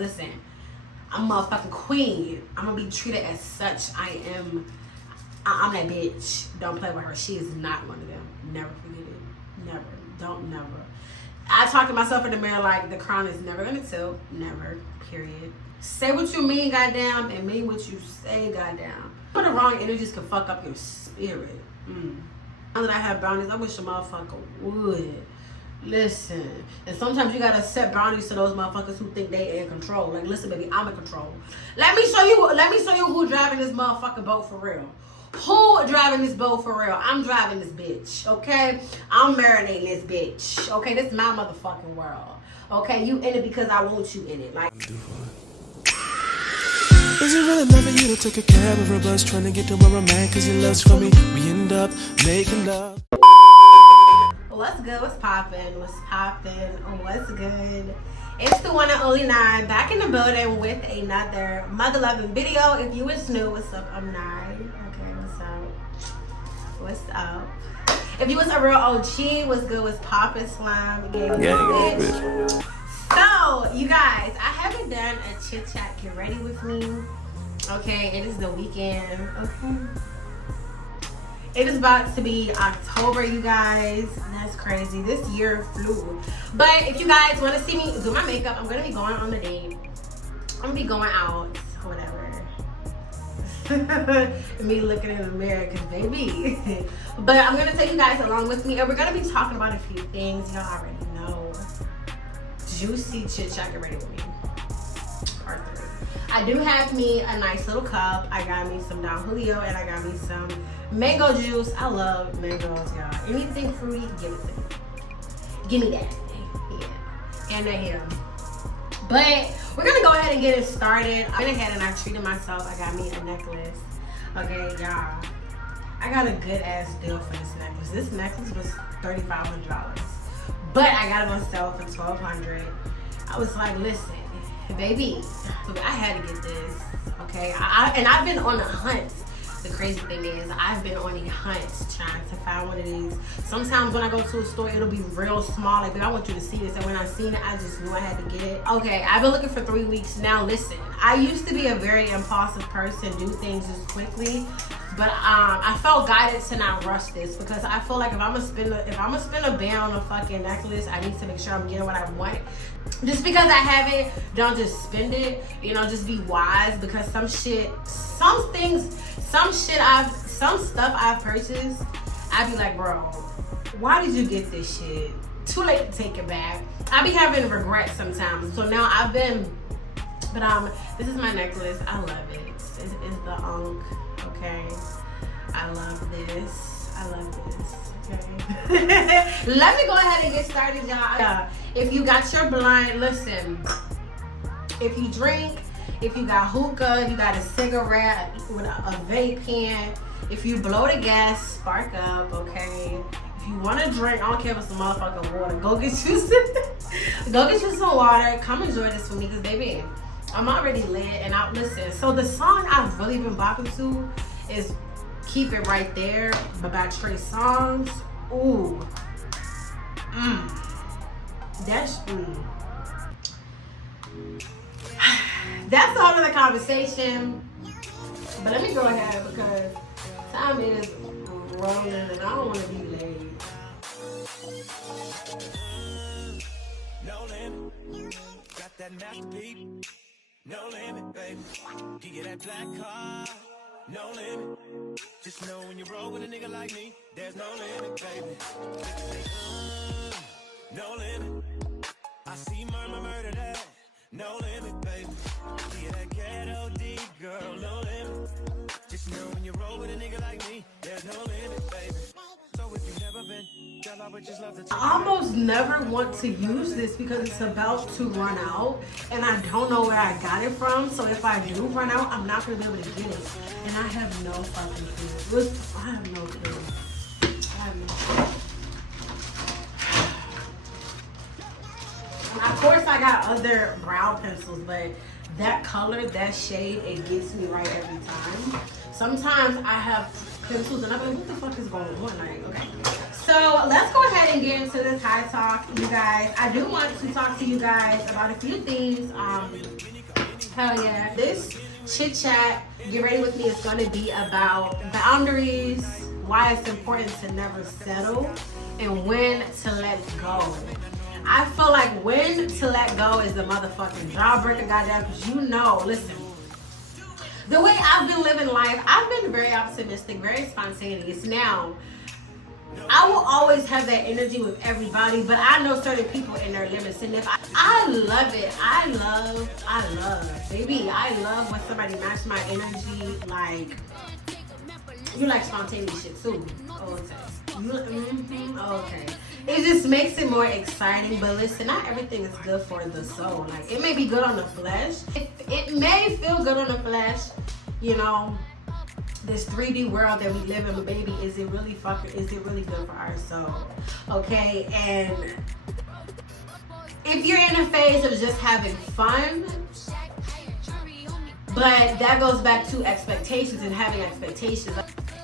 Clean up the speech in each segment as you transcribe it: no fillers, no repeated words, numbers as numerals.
listen, I'm a motherfucking queen. I'm gonna be treated as such. I'm that bitch. Don't play with her. She is not one of them. Never forget it. Never. Don't never. I talk to myself in the mirror like the crown is never gonna tilt. Never. Period. Say what you mean, goddamn, and mean what you say, goddamn. Some of the wrong energies can fuck up your spirit. Now that I have boundaries, I wish a motherfucker would. Listen. And sometimes you gotta set boundaries to those motherfuckers who think they in control. Like, listen, baby, I'm in control. Let me show you who driving this motherfucking boat for real. Who driving this boat for real? I'm driving this bitch, okay? I'm marinating this bitch, okay? This is my motherfucking world, okay? You in it because I want you in it. Like, is it really love for you to take a cab or a bus trying to get to where I'm at? Cause your love's for me. We end up making love. what's good? What's poppin'? What's poppin'? What's good? It's the one and only Nye, back in the building with another mother loving video. If you was new, what's up? I'm Nye. Okay, what's up? What's up? If you was a real OG, what's good? What's poppin'? Slime? Yeah, so, you guys, I haven't done a chit chat get ready with me. Okay, it is the weekend. Okay. It is about to be October, you guys. That's crazy. This year flew. But if you guys want to see me do my makeup, I'm going to be going on a date. I'm going to be going out, whatever. Me looking in the mirror, because baby. But I'm going to take you guys along with me, and we're going to be talking about a few things y'all already know. Juicy chit chat get ready with me. Part 3. I do have me a nice little cup. I got me some Don Julio, and I got me some mango juice. I love mangoes, y'all. Anything fruity, give it to me. Give me that. Yeah. And here. But we're gonna go ahead and get it started. I went ahead and I treated myself. I got me a necklace. Okay, y'all. I got a good ass deal for this necklace. This necklace was $3,500. But I got it on sale for $1,200. I was like, listen, baby, so I had to get this, okay? And I've been on a hunt. The crazy thing is, I've been on a hunt trying to find one of these. Sometimes when I go to a store, it'll be real small. Like, I want you to see this. And when I seen it, I just knew I had to get it. Okay, I've been looking for 3 weeks now. Listen, I used to be a very impulsive person, do things just quickly. But I felt guided to not rush this, because I feel like if I'm gonna spend a band on a fucking necklace, I need to make sure I'm getting what I want. Just because I have it, don't just spend it. You know, just be wise, because some stuff I've purchased, I'd be like, bro, why did you get this shit? Too late to take it back. I be having regrets sometimes. So now this is my necklace. I love it. It's the Unk. Okay, I love this. Okay. Let me go ahead and get started, y'all. If you got your blunt, listen. If you drink, if you got hookah, if you got a cigarette with a vape pen, if you blow the gas, spark up. Okay. If you want to drink, I don't care if it's some motherfucking water. Go get you some water. Come enjoy this with me, because baby, I'm already lit. And listen, so the song I've really been bopping to is Keep It Right There by Trey Songz. Ooh. That's a whole other conversation. But let me go ahead, because time is rolling and I don't want to be late. No limit. Got that masterpiece. No limit, baby. You get that black car. No limit. Just know when you roll with a nigga like me, there's no limit, baby. No limit. I see murder that. No limit, baby. Yeah, that ghetto D girl. No limit. Just know when you roll with a nigga like me, there's no limit, baby. So if you've never been, girl, I would just love to. I almost never want to use this because it's about to run out, and I don't know where I got it from. So if I do run out, I'm not gonna be able to get it, and I have no fucking clue. I have no clue. Of course, I got other brow pencils, but that color, that shade, it gets me right every time. Sometimes I have pencils and I'm like, what the fuck is going on? Like, okay. So let's go ahead and get into this high talk, you guys. I do want to talk to you guys about a few things. Hell yeah. This chit chat, get ready with me, is going to be about boundaries, why it's important to never settle, and when to let go. I feel like when to let go is the motherfucking jawbreaker, goddamn, because you know, listen, the way I've been living life, I've been very optimistic, very spontaneous. Now, I will always have that energy with everybody, but I know certain people in their limits. And if I love it, I love, baby, I love when somebody matches my energy. Like, you like spontaneous shit too. Okay. It just makes it more exciting. But listen, not everything is good for the soul. Like, it may be good on the flesh. It may feel good on the flesh, you know. This 3D world that we live in, but baby, is it really good for our soul? Okay, and if you're in a phase of just having fun, but that goes back to expectations and having expectations.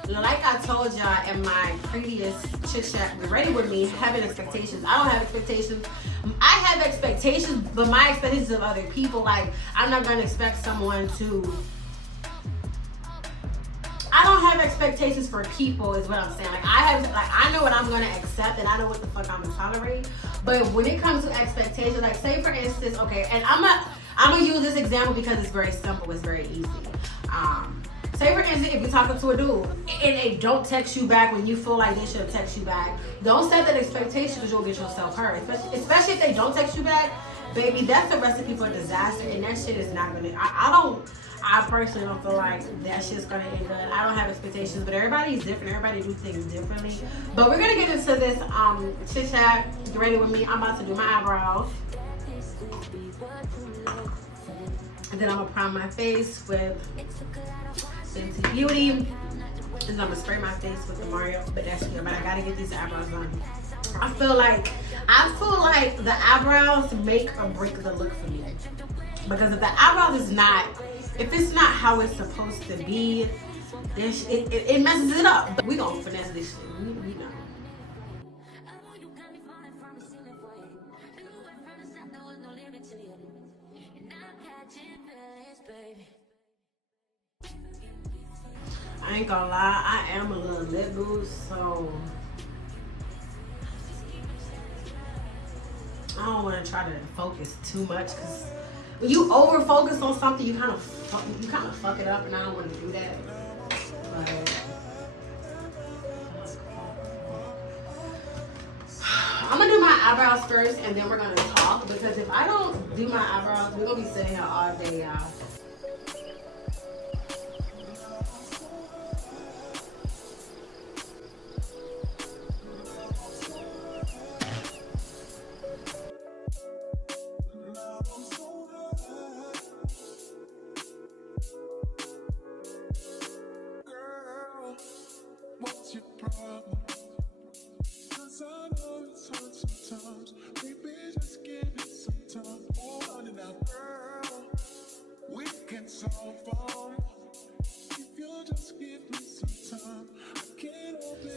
Like I told y'all in my previous chit chat, get ready with me, having expectations. I don't have expectations. I have expectations, but my expectations of other people, like, I'm not gonna expect someone to, I don't have expectations for people, is what I'm saying. Like, I know what I'm gonna accept and I know what the fuck I'm gonna tolerate. But when it comes to expectations, like, say for instance, okay, and I'm gonna use this example because it's very simple, it's very easy. Say for instance, if you're talking to a dude and they don't text you back when you feel like they should have texted you back, don't set that expectation because you'll get yourself hurt. Especially if they don't text you back, baby, that's a recipe for disaster, and that shit is not gonna. I personally don't feel like that shit's gonna end good. I don't have expectations, but everybody's different. Everybody do things differently. But we're gonna get into this chit chat. Get ready with me. I'm about to do my eyebrows, and then I'm gonna prime my face with Fenty Beauty. And I'm gonna spray my face with the Mario Badescu, but I gotta get these eyebrows on. I feel like the eyebrows make or break the look for me. Because if the eyebrows is not, if it's not how it's supposed to be, it messes it up. But we gonna finesse this shit. We know. I ain't gonna lie, I am a little lip boost, so I don't want to try to focus too much, because when you over focus on something, you kind of fuck it up, and I don't want to do that. But I'm gonna do my eyebrows first, and then we're gonna talk, because if I don't do my eyebrows, we're gonna be sitting here all day, y'all.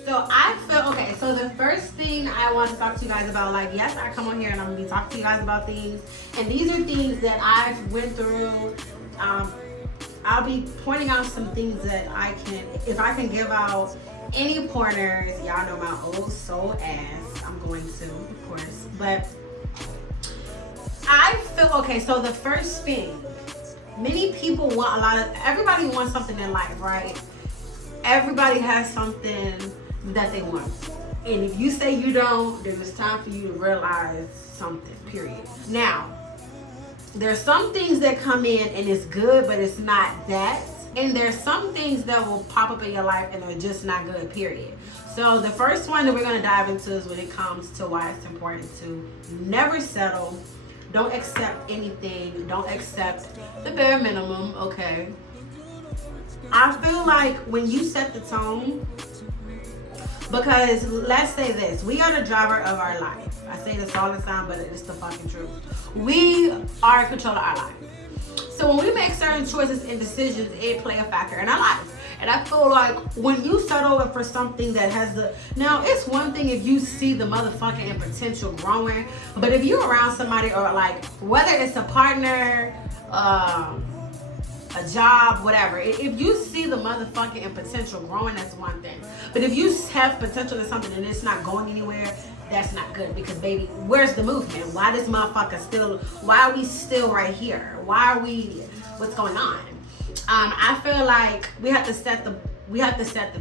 So I feel, okay, so the first thing I want to talk to you guys about, like, yes, I come on here and I'm going to be talking to you guys about things, and these are things that I've went through. I'll be pointing out some things that I can, if I can give out any pointers, y'all know my old soul ass, I'm going to, of course, but I feel, okay, so the first thing, many people want everybody wants something in life, right? Everybody has something that they want. And if you say you don't, then it's time for you to realize something, period. Now, there's some things that come in and it's good, but it's not that. And there's some things that will pop up in your life and they're just not good, period. So the first one that we're gonna dive into is when it comes to why it's important to never settle. Don't accept anything. Don't accept the bare minimum, okay? I feel like when you set the tone, because let's say this, we are the driver of our life. I say this all the time, but it's the fucking truth. We are in control of our life. So when we make certain choices and decisions, it play a factor in our life. And I feel like when you settle for something that has now it's one thing if you see the motherfucking potential growing, but if you're around somebody, or like whether it's a partner, a job, whatever. If you see the motherfucking and potential growing, that's one thing. But if you have potential in something and it's not going anywhere, that's not good. Because baby, where's the movement? Why this motherfucker still? Why are we still right here? Why are we? What's going on? I feel like we have to set the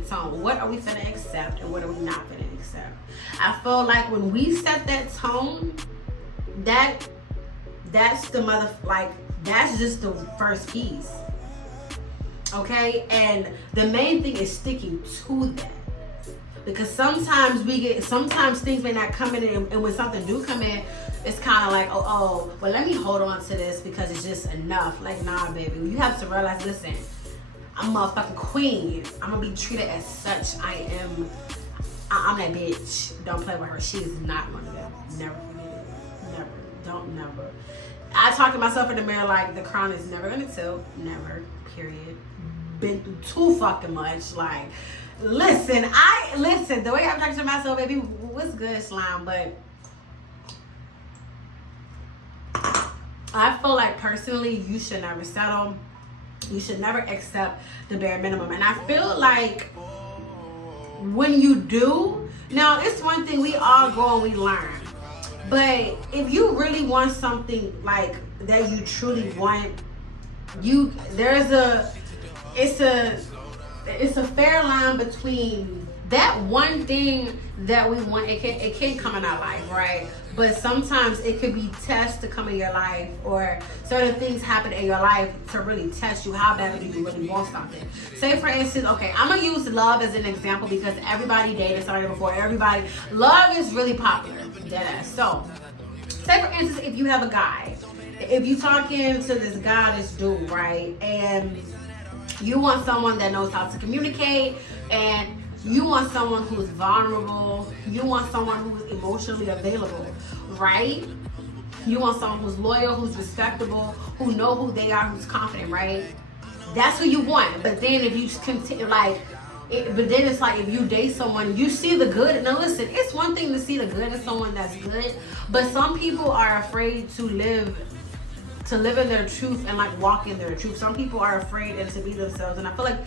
tone. What are we finna accept and what are we not finna accept? I feel like when we set that tone, that's the that's just the first piece. Okay? And the main thing is sticking to that. Because sometimes things may not come in, and when something do come in, it's kind of like, well, let me hold on to this because it's just enough. Like, nah, baby. You have to realize, listen, I'm a motherfucking queen. I'm gonna be treated as such. I'm that bitch. Don't play with her. She is not one of them. Never forget it. Never. Don't never. I talk to myself in the mirror like the crown is never gonna tilt. Never. Period. Been through too fucking much. Like, listen. The way I'm talking to myself, baby, what's good, slime? But I feel like personally, you should never settle. You should never accept the bare minimum. And I feel like when you do, now it's one thing, we all grow and we learn. But if you really want something like that you truly want, it's a fair line between that one thing that we want. It can come in our life, right? But sometimes it could be tests to come in your life, or certain things happen in your life to really test you how badly you really want something. Say for instance, okay, I'm gonna use love as an example because everybody dated somebody before. Love is really popular, deadass. So, say for instance, if you have a guy, if you talking to this guy, this dude, right, and you want someone that knows how to communicate, and you want someone who's vulnerable. You want someone who's emotionally available, right? You want someone who's loyal, who's respectable, who know who they are, who's confident, right? That's who you want. But then if you continue, it's like if you date someone, you see the good. Now listen, it's one thing to see the good in someone that's good, but some people are afraid to live in their truth and like walk in their truth. Some people are afraid and to be themselves, and I feel like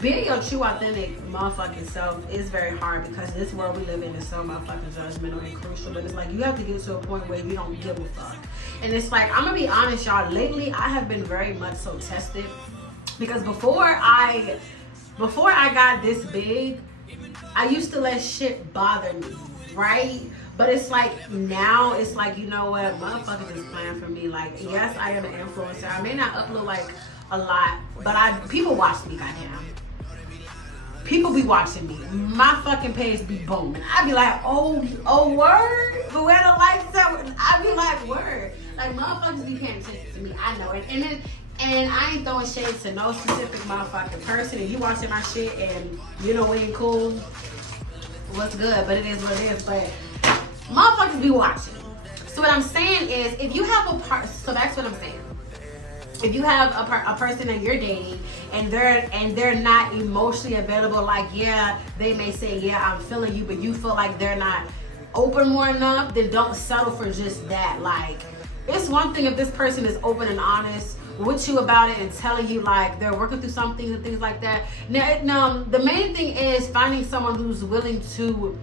being your true, authentic motherfucking self is very hard because this world we live in is so motherfucking judgmental and crucial. But it's like you have to get to a point where you don't give a fuck. And it's like, I'm gonna be honest, y'all. Lately, I have been very much so tested because before I got this big, I used to let shit bother me, right? But it's like now, it's like, you know what, motherfuckers is playing for me. Like, yes, I am an influencer. I may not upload like a lot, but people watch me, goddamn. People be watching me. My fucking page be booming. I be like, oh, word. But where the lights at? I be like, word. Like, motherfuckers be paying attention to me. I know it. And I ain't throwing shade to no specific motherfucking person. If you watching my shit and you know we ain't cool, what's good? But it is what it is. But motherfuckers be watching. So what I'm saying is, if you have so that's what I'm saying. If you have a person that you're dating and they're not emotionally available, like, yeah, they may say, yeah, I'm feeling you, but you feel like they're not open more enough, then don't settle for just that. Like, it's one thing if this person is open and honest with you about it and telling you like they're working through something and things like that. Now, the main thing is finding someone who's willing to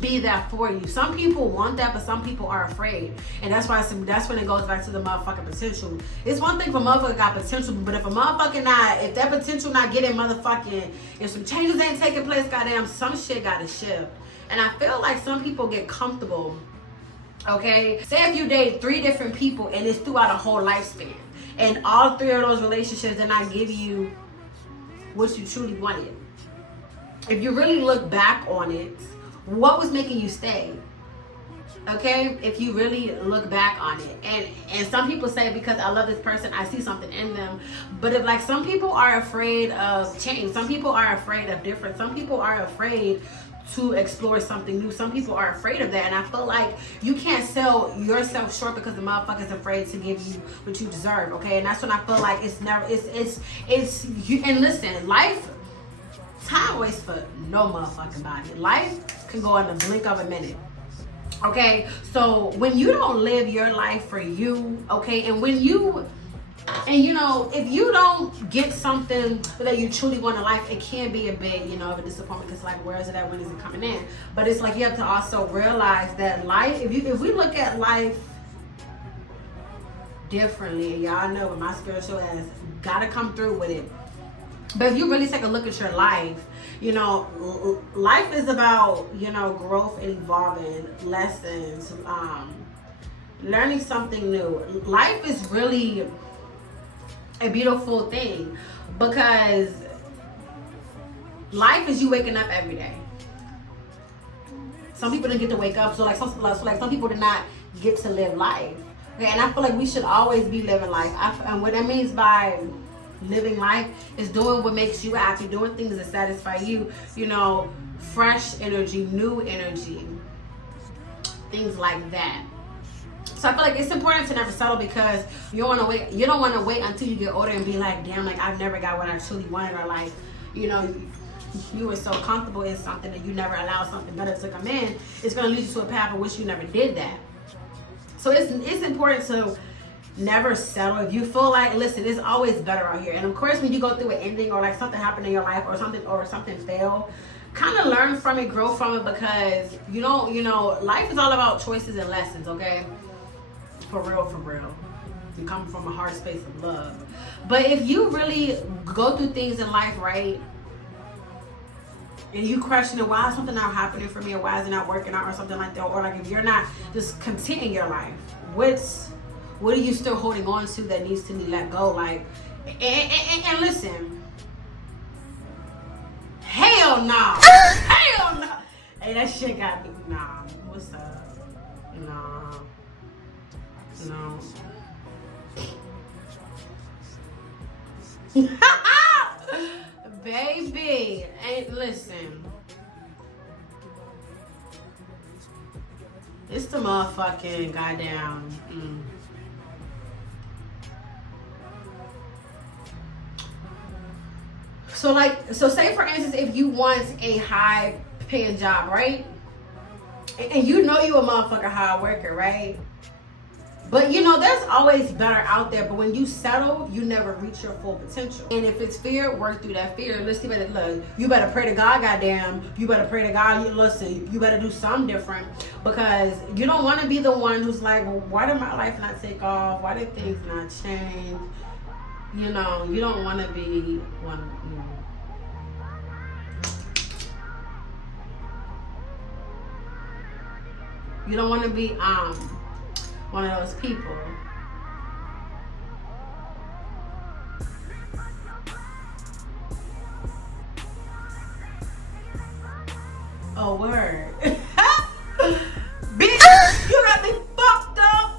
be that for you. Some people want that, but some people are afraid, and that's when it goes back to the motherfucking potential. It's one thing for motherfucker got potential, but if that potential not getting motherfucking, if some changes ain't taking place, goddamn, some shit gotta shift. And I feel like some people get comfortable. Okay, say if you date 3 different people and it's throughout a whole lifespan, and all 3 of those relationships did not give you what you truly wanted. If you really look back on it, what was making you stay? Okay, if you really look back on it, and some people say because I love this person, I see something in them. But if like some people are afraid of change, some people are afraid of difference, some people are afraid to explore something new, some people are afraid of that, and I feel like you can't sell yourself short because the motherfucker's afraid to give you what you deserve. Okay, and that's when I feel like it's you. And listen, life. Time waits for no motherfucking body. Life can go in the blink of a minute. Okay, so when you don't live your life for you, okay, and when you And you know, if you don't get something that you truly want in life, it can be a bit, you know, of a disappointment, because like, where is it at, when is it coming in? But it's like, you have to also realize that life, if we look at life differently, and y'all know, my spiritual ass gotta come through with it. But if you really take a look at your life, you know, life is about, you know, growth and evolving, lessons, learning something new. Life is really a beautiful thing, because life is you waking up every day. Some people didn't get to wake up, so like some people did not get to live life. Okay, and I feel like we should always be living life. And what that means by living life is doing what makes you happy, doing things that satisfy you, you know, fresh energy, new energy, things like that. So I feel like it's important to never settle, because you don't want to wait until you get older and be like, damn, like I've never got what I truly wanted, or like, you know, you were so comfortable in something that you never allowed something better to come in. It's going to lead you to a path of which you never did that. So it's important to never settle. If you feel like, listen, it's always better out here. And of course, when you go through an ending, or like something happened in your life, or something failed, kind of learn from it, grow from it, because you know, life is all about choices and lessons, okay? For real. You come from a hard space of love. But if you really go through things in life, right, and you question why is something not happening for me, or why is it not working out, or something like that, or like if you're not just content in your life, what are you still holding on to that needs to be let go? Like, and listen, hell no, hell no. Hey, that shit got me. Nah, what's up? Nah, no. Baby, ain't listen. It's the motherfucking goddamn. So say for instance, if you want a high paying job, right? And you know you a motherfucking hard worker, right? But you know, there's always better out there. But when you settle, you never reach your full potential. And if it's fear, work through that fear. Listen, you better pray to God, goddamn. You better pray to God. You better do something different, because you don't want to be the one who's like, well, why did my life not take off? Why did things not change? You know, you don't want to be one. You don't want to be one of those people. Oh, word. Bitch, you got me fucked up.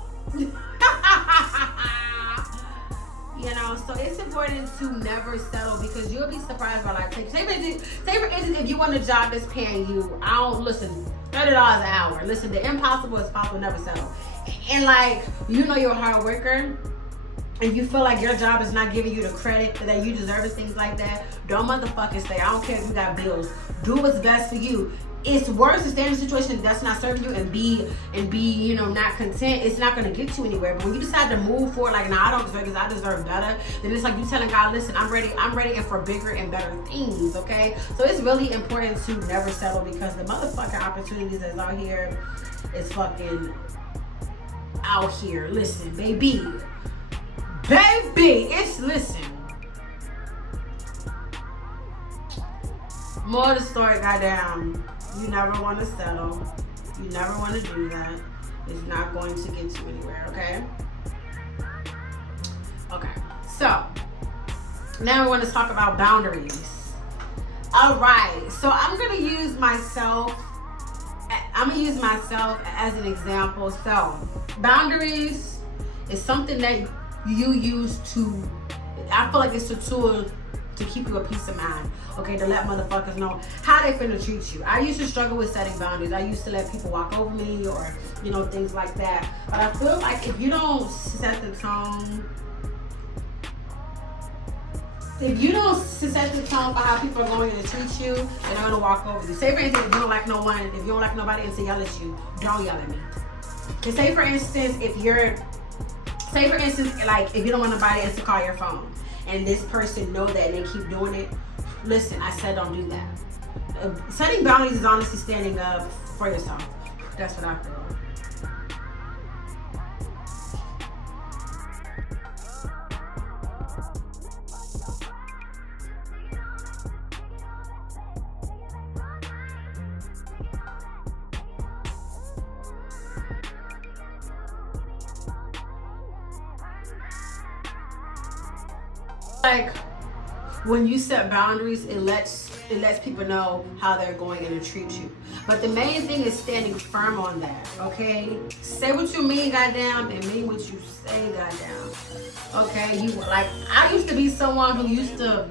You know, so it's important to never settle, because you'll be surprised by life. Say for instance, if you want a job that's paying you, $30 an hour. Listen, the impossible is possible, never settle. And like, you know you're a hard worker, and you feel like your job is not giving you the credit that you deserve and things like that, don't motherfucking stay. I don't care if you got bills. Do what's best for you. It's worse to stay in a situation that's not serving you and be, you know, not content. It's not gonna get you anywhere. But when you decide to move forward, like, nah, I don't deserve this, I deserve better, then it's like you telling God, listen, I'm ready and for bigger and better things, okay? So it's really important to never settle, because the motherfucking opportunities that's out here is fucking out here. Listen, baby, listen. More of the story, goddamn. You never want to settle. You never want to do that. It's not going to get you anywhere, okay? Okay, so now we want to talk about boundaries. All right, so I'm going to use myself as an example. So boundaries is something that you use to, I feel like it's a tool to keep you a peace of mind, okay, to let motherfuckers know how they finna treat you. I used to struggle with setting boundaries. I used to let people walk over me, or, you know, things like that. But I feel like if you don't set the tone, for how people are going to treat you, they're gonna walk over you. Say for instance, if you don't like nobody and say yell at you, don't yell at me. And say for instance, if you're Say for instance, like if you don't want nobody else to call your phone, and this person know that and they keep doing it, listen, I said don't do that. Setting boundaries is honestly standing up for yourself. That's what I feel. Like when you set boundaries, it lets people know how they're going to treat you. But the main thing is standing firm on that, okay? Say what you mean, goddamn, and mean what you say, goddamn. Okay, you like I used to be someone who used to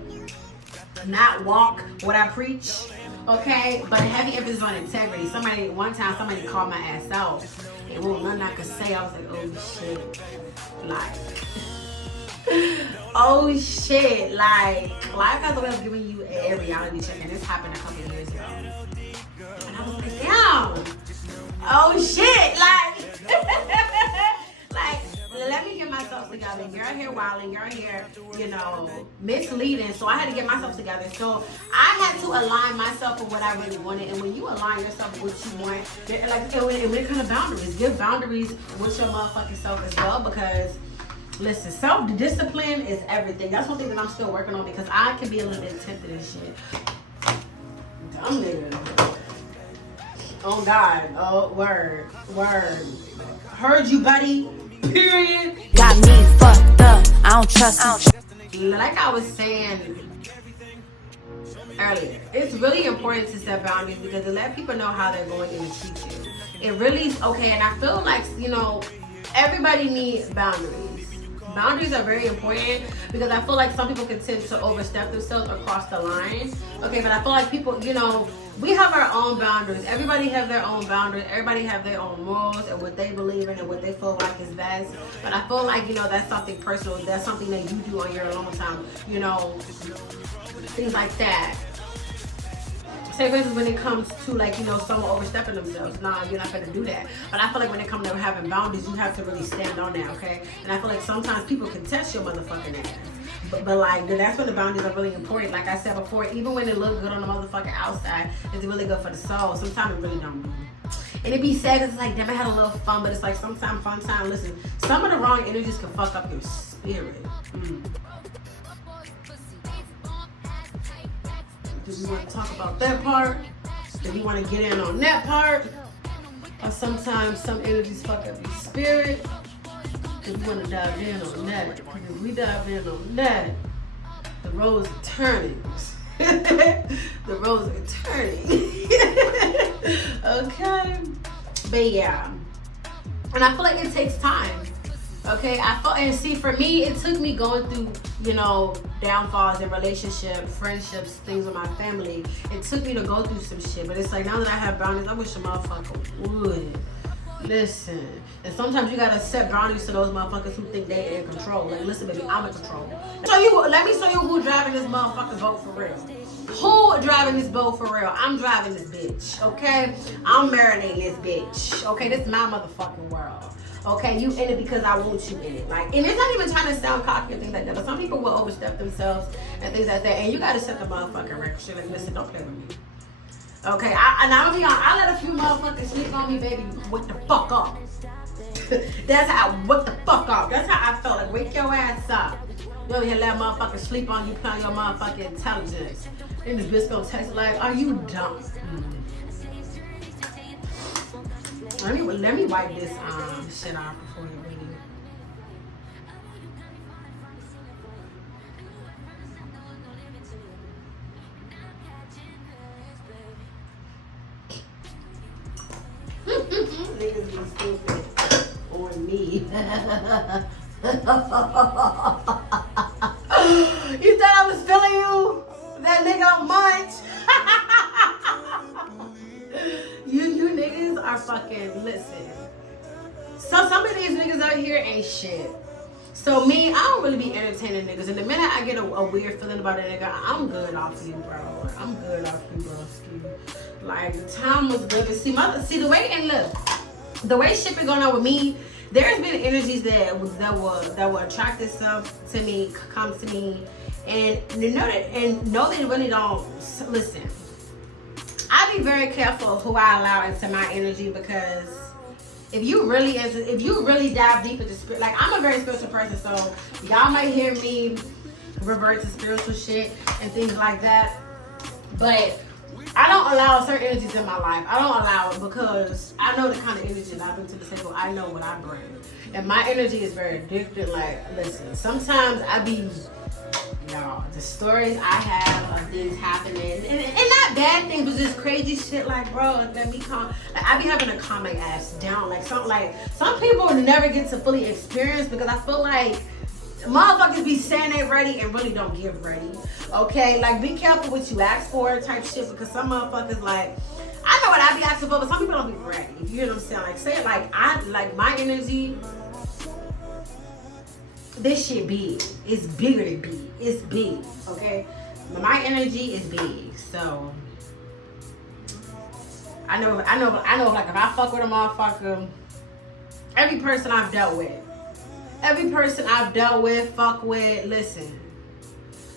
not walk what I preach, okay? But heavy emphasis on integrity. One time somebody called my ass out, and well, nothing I could say. I was like, oh shit, like. Oh shit, like life has a way of giving you a reality check, and this happened a couple of years ago. And I was like, damn, oh shit, like, like, let me get myself together. You're here wilding, you're here, you know, misleading. So I had to get myself together. So I had to align myself with what I really wanted. And when you align yourself with what you want, like, and when it comes to boundaries, give boundaries with your motherfucking self as well, because listen, self-discipline is everything. That's one thing that I'm still working on, because I can be a little bit tempted and shit. Dumb nigga. Oh God. Oh, word. Heard you, buddy. Period. Got me fucked up. I don't trust you. Like I was saying earlier, it's really important to set boundaries, because it let people know how they're going to treat you. It really is okay, and I feel like, you know, everybody needs boundaries. Boundaries are very important, because I feel like some people can tend to overstep themselves or cross the line. Okay, but I feel like people, you know, we have our own boundaries. Everybody have their own boundaries. Everybody have their own morals and what they believe in and what they feel like is best. But I feel like, you know, that's something personal. That's something that you do on your own time. You know, things like that. Say for instance, when it comes to, like, you know, someone overstepping themselves, nah, you're not gonna do that. But I feel like when it comes to having boundaries, you have to really stand on that, okay? And I feel like sometimes people can test your motherfucking ass. But like, that's when the boundaries are really important. Like I said before, even when it looks good on the motherfucking outside, it's really good for the soul. Sometimes it really don't. And it be sad, it's like, damn, I had a little fun, but it's like sometimes fun time. Listen, some of the wrong energies can fuck up your spirit. Do you want to talk about that part? Do you want to get in on that part? Or sometimes some energies fuck up your spirit. Do you want to dive in on that? Because if we dive in on that, the roads are turning. The roads are turning. Okay? But yeah. And I feel like it takes time. Okay, and see, for me, it took me going through, you know, downfalls in relationships, friendships, things with my family. It took me to go through some shit, but it's like, now that I have boundaries, I wish a motherfucker would listen. And sometimes you gotta set boundaries to those motherfuckers who think they in control. Like, listen, baby, I'm in control. Let me show you who driving this motherfucking boat for real. Who driving this boat for real? I'm driving this bitch, okay? I'm marinating this bitch, okay? This is my motherfucking world. Okay, you in it because I want you in it. Like, and it's not even trying to sound cocky or things like that, but some people will overstep themselves and things like that. And you gotta set the motherfucking record straight. Like, listen, don't play with me. Okay, I'm gonna be honest, I let a few motherfuckers sleep on me, baby. What the fuck up? What the fuck up? That's how I felt. Like, wake your ass up. You over here let motherfuckers sleep on you, play on your motherfucking intelligence. And this bitch gonna text like, are you dumb? Let me wipe this shit off before you leave. Niggas be stupid on me. You thought I was feeling you? That nigga much? You niggas are fucking, listen. So some of these niggas out here ain't shit. So me, I don't really be entertaining niggas. And the minute I get a weird feeling about a nigga, I'm good off you, bro. I'm good off you, broski. Like, the time was good. See the way, and look, the way shit been going on with me, there's been energies that will attract itself to me, come to me, and know they really don't listen. I be very careful of who I allow into my energy, because if you really dive deep into spirit, like I'm a very spiritual person, so y'all might hear me revert to spiritual shit and things like that, but I don't allow certain energies in my life. I don't allow it because I know the kind of energy that I bring to the table. I know what I bring. And my energy is very addictive. Like, listen, sometimes I be, y'all, the stories I have of things happening, and not bad things, but just crazy shit, like, bro, let me calm. Like, I be having to calm my ass down. Like, some people never get to fully experience, because I feel like motherfuckers be saying they ready and really don't give ready. Okay, like, be careful what you ask for type shit, because some motherfuckers, like, I know what I be asking for, but some people don't be ready. You hear what I'm saying? Like, say it like my energy, this shit big. It's bigger than big. It's big, okay? My energy is big, so I know like if I fuck with a motherfucker, every person I've dealt with, fuck with, listen,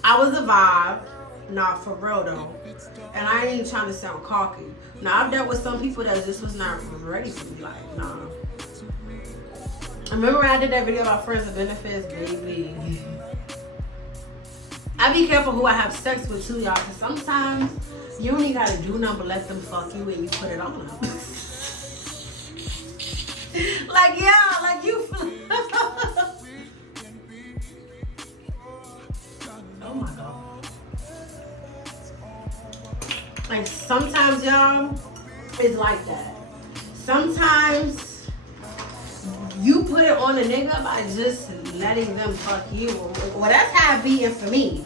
I was a vibe, not for real though, and I ain't trying to sound cocky. Now I've dealt with some people that just was not ready for me, like, nah. Remember when I did that video about friends and benefits, baby? I be careful who I have sex with too, y'all, because sometimes you don't even gotta do nothing but let them fuck you and you put it on them. Like, yeah, like you. Oh my God. Like, sometimes, y'all, it's like that. Sometimes you put it on a nigga by just letting them fuck you. Well, that's how it be for me.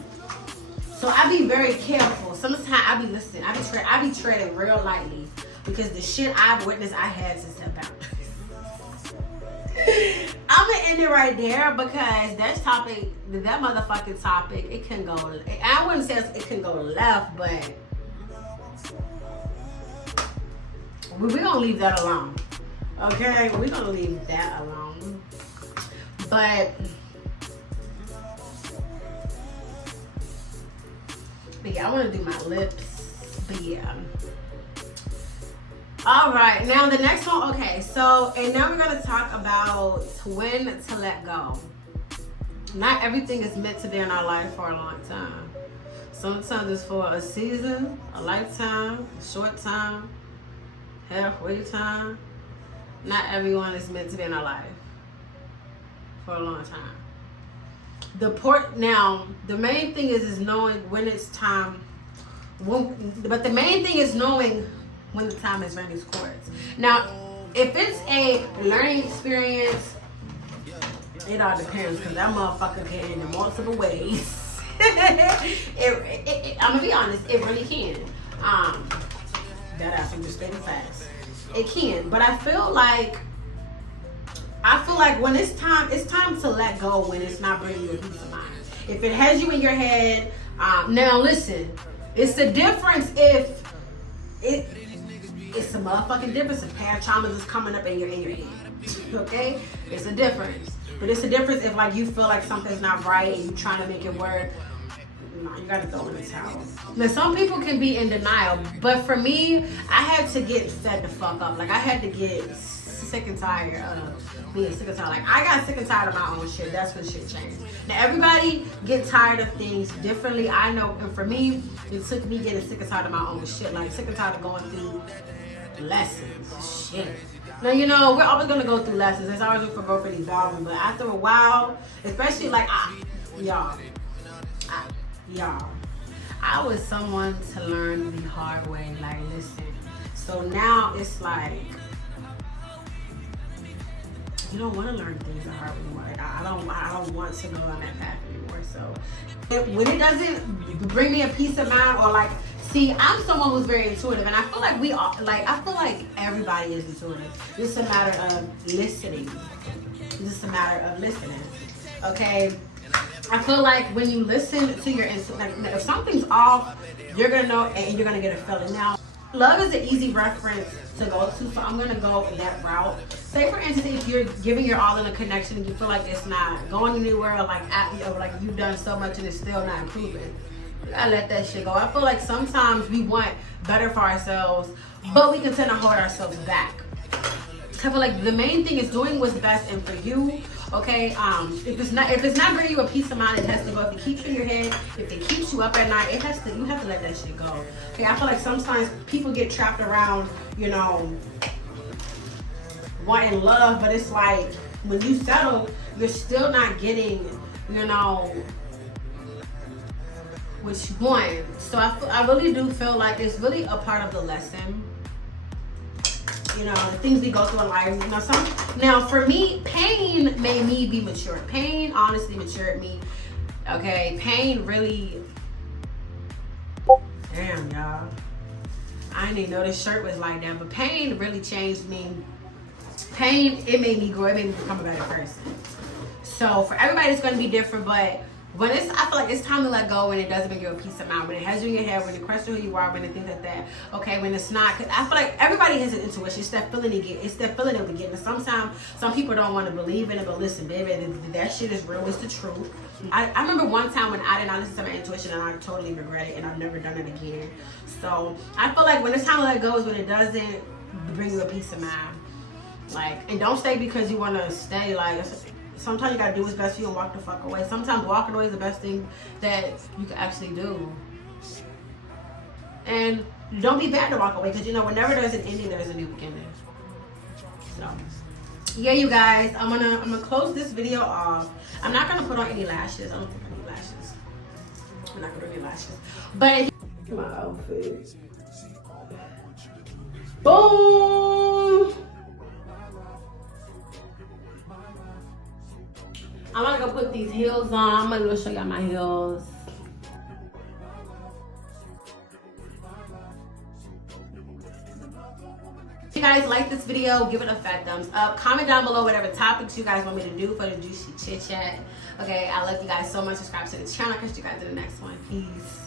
So I be very careful. Sometimes I be listening. I be treading real lightly, because the shit I've witnessed, I had to step out. I'm gonna end it right there, because that motherfucking topic, it can go. I wouldn't say it can go left, but we're gonna leave that alone. Okay, we're gonna leave that alone. But yeah, I want to do my lips. But yeah. All right, now the next one. Okay, so and now we're gonna talk about when to let go. Not everything is meant to be in our life for a long time. Sometimes it's for a season, a lifetime, a short time, halfway time. Not everyone is meant to be in our life for a long time. Now, the main thing is knowing when it's time. But the main thing is knowing when the time is running its course. Now, if it's a learning experience, it all depends, because that motherfucker can end in multiple ways. I'm gonna be honest, it really can. That ass, I'm just stating facts. It can, but I feel like when it's time to let go when it's not bringing you a peace of mind. If it has you in your head, now listen, it's the difference if it's a motherfucking difference if paratraumas is coming up in your head. Okay? It's a difference. But it's a difference if like you feel like something's not right and you're trying to make it work. No, you gotta throw in the towel. Now, some people can be in denial, but for me, I had to get fed the fuck up. Like, I had to get sick and tired of being sick and tired. Like, I got sick and tired of my own shit. That's when shit changed. Now, everybody get tired of things differently. I know, and for me, it took me getting sick and tired of my own shit. Like, sick and tired of going through lessons. Shit. Now, you know, we're always gonna go through lessons. There's always room for growth for these albums. But after a while, especially like, I was someone to learn the hard way. Like, listen. So now it's like, you don't want to learn things the hard way anymore. Like, I don't want to go on that path anymore. So when it doesn't bring me a peace of mind, or like, see, I'm someone who's very intuitive, and I feel like I feel like everybody is intuitive. It's a matter of listening. It's just a matter of listening. Okay. I feel like when you listen to your intuition, like if something's off, you're gonna know and you're gonna get a feeling. Now, love is an easy reference to go to, so I'm gonna go that route. Say for instance, if you're giving your all in a connection and you feel like it's not going anywhere, or like like you've done so much and it's still not improving, you gotta let that shit go. I feel like sometimes we want better for ourselves, but we can tend to hold ourselves back. I feel like the main thing is doing what's best and for you. Okay, if it's not bringing you a peace of mind, it has to go. If it keeps you in your head, if it keeps you up at night, you have to let that shit go. Okay, I feel like sometimes people get trapped around, you know, wanting love, but it's like when you settle, you're still not getting, you know, what you want. So I really do feel like it's really a part of the lesson. You know, the things we go through in life. You know, now for me, pain made me be mature. Pain honestly matured me. Okay, pain really. Damn, y'all. I didn't even know this shirt was like that, but pain really changed me. Pain, it made me grow. It made me become a better person. So for everybody, it's going to be different, but when I feel like it's time to let go when it doesn't make you a peace of mind, when it has you in your head, when it questions who you are, when it thinks that, okay, when it's not, because I feel like everybody has an intuition. It's that feeling that we get. And sometimes some people don't want to believe in it, but listen, baby, that shit is real. It's the truth. I remember one time when I did not listen to my intuition and I totally regret it, and I've never done it again. So I feel like when it's time to let go is when it doesn't bring you a peace of mind. Like, and don't stay because you want to stay. Like, sometimes you gotta do what's best for you and walk the fuck away. Sometimes walking away is the best thing that you can actually do. And don't be bad to walk away, because you know whenever there's an ending, there's a new beginning. So yeah, you guys, I'm gonna close this video off. I'm not gonna put on any lashes. I don't think I need lashes. I'm not gonna do any lashes. But if you, my outfit. Boom! I'm gonna go put these heels on. I'm gonna go show y'all my heels. If you guys like this video, give it a fat thumbs up. Comment down below whatever topics you guys want me to do for the Juicy Chit Chat. Okay, I love you guys so much. Subscribe to the channel. I'll catch you guys in the next one. Peace.